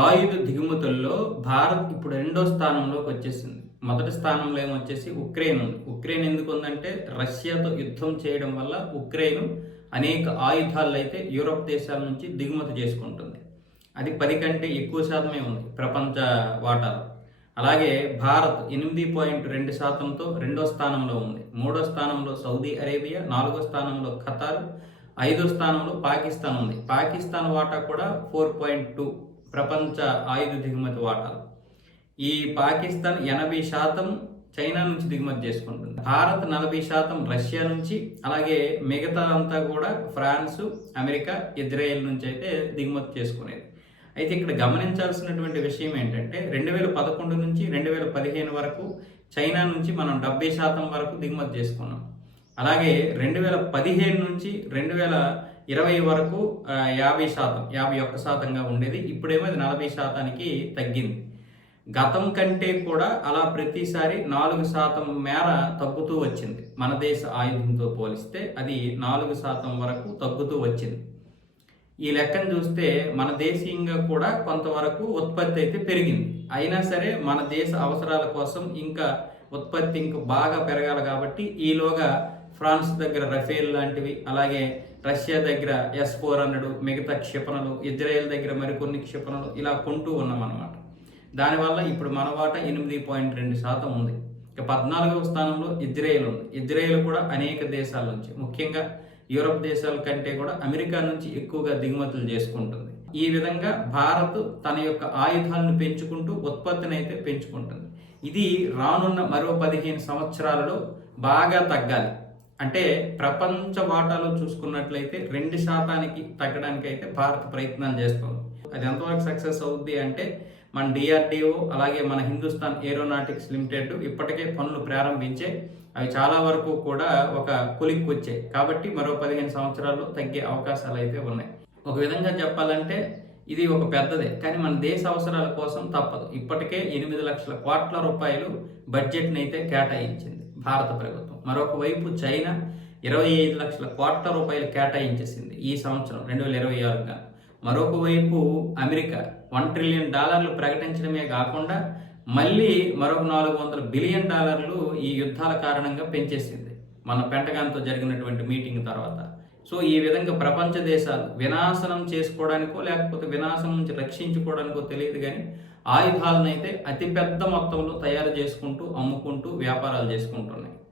ఆయుధ దిగుమతుల్లో భారత్ ఇప్పుడు రెండో స్థానంలోకి వచ్చేసింది. మొదటి స్థానంలో ఏమొచ్చేసి ఉక్రెయిన్ ఉంది. ఉక్రెయిన్ ఎందుకు ఉందంటే రష్యాతో యుద్ధం చేయడం వల్ల ఉక్రెయిన్ అనేక ఆయుధాలైతే యూరోప్ దేశాల నుంచి దిగుమతి చేసుకుంటుంది. అది 10 కంటే ఎక్కువ శాతమే ఉంది ప్రపంచ వాటాలో. అలాగే భారత్ 8.2%తో రెండో స్థానంలో ఉంది. మూడో స్థానంలో సౌదీ అరేబియా, నాలుగో స్థానంలో ఖతార్, ఐదో స్థానంలో పాకిస్తాన్ ఉంది. పాకిస్తాన్ వాటా కూడా 4.2 ప్రపంచ ఆయుధ దిగుమతి వాటాలు. ఈ పాకిస్తాన్ 80% చైనా నుంచి దిగుమతి చేసుకుంటుంది. భారత్ 40% రష్యా నుంచి, అలాగే మిగతా అంతా కూడా ఫ్రాన్సు, అమెరికా, ఇజ్రాయెల్ నుంచి అయితే దిగుమతి చేసుకునేది. అయితే ఇక్కడ గమనించాల్సినటువంటి విషయం ఏంటంటే 2011 నుంచి 2015 వరకు చైనా నుంచి మనం 70% వరకు దిగుమతి చేసుకున్నాం. అలాగే 2015 నుంచి 2020 వరకు 50%, 51%గా ఉండేది. ఇప్పుడేమో అది 40%కి తగ్గింది. గతం కంటే కూడా అలా ప్రతిసారి 4% మేర తగ్గుతూ వచ్చింది. మన దేశ ఆయుధంతో పోలిస్తే అది 4% వరకు తగ్గుతూ వచ్చింది. ఈ లెక్కను చూస్తే మన దేశీయంగా కూడా కొంతవరకు ఉత్పత్తి అయితే పెరిగింది. అయినా సరే మన దేశ అవసరాల కోసం ఇంకా ఉత్పత్తి ఇంకా బాగా పెరగాలి కాబట్టి ఈలోగా ఫ్రాన్స్ దగ్గర రఫేల్ లాంటివి, అలాగే రష్యా దగ్గర S-400, మిగతా క్షిపణులు, ఇజ్రాయెల్ దగ్గర మరికొన్ని క్షిపణులు ఇలా కొంటూ ఉన్నాం అన్నమాట. దానివల్ల ఇప్పుడు మన వాటా 8.2% ఉంది. ఇక 14వ స్థానంలో ఇజ్రాయెల్ ఉంది. ఇజ్రాయెల్ కూడా అనేక దేశాల నుంచి, ముఖ్యంగా యూరప్ దేశాల కంటే కూడా అమెరికా నుంచి ఎక్కువగా దిగుమతులు చేసుకుంటుంది. ఈ విధంగా భారత్ తన యొక్క ఆయుధాలను పెంచుకుంటూ ఉత్పత్తిని అయితే పెంచుకుంటుంది. ఇది రానున్న మరో 15 సంవత్సరాలలో బాగా తగ్గాలి. అంటే ప్రపంచ వాటాలో చూసుకున్నట్లయితే 2% తగ్గడానికి అయితే భారత్ ప్రయత్నాలు చేస్తుంది. అది ఎంతవరకు సక్సెస్ అవుద్ది అంటే మన DRDO, అలాగే మన హిందుస్థాన్ ఏరోనాటిక్స్ లిమిటెడ్ ఇప్పటికే పనులు ప్రారంభించే, అవి చాలా వరకు కూడా ఒక కొలిక్కి వచ్చాయి. కాబట్టి మరో 15 సంవత్సరాల్లో తగ్గే అవకాశాలు అయితే ఉన్నాయి. ఒక విధంగా చెప్పాలంటే ఇది ఒక పెద్దదే, కానీ మన దేశ అవసరాల కోసం తప్పదు. ఇప్పటికే 8 లక్షల కోట్ల రూపాయలు బడ్జెట్ని అయితే కేటాయించింది భారత ప్రభుత్వం. మరొక వైపు చైనా 25 లక్షల కోట్ల రూపాయలు కేటాయించేసింది ఈ సంవత్సరం 2026గా. మరొక వైపు అమెరికా $1 ట్రిలియన్ ప్రకటించడమే కాకుండా మళ్ళీ మరొక $400 బిలియన్ ఈ యుద్ధాల కారణంగా పెంచేసింది మన పెంటగాన్తో జరిగినటువంటి మీటింగ్ తర్వాత. సో ఈ విధంగా ప్రపంచ దేశాలు వినాశనం చేసుకోవడానికో లేకపోతే వినాశనం నుంచి రక్షించుకోవడానికో తెలియదు, కానీ ఆయుధాలను అయితే అతిపెద్ద మొత్తంలో తయారు చేసుకుంటూ, అమ్ముకుంటూ వ్యాపారాలు చేసుకుంటున్నాయి.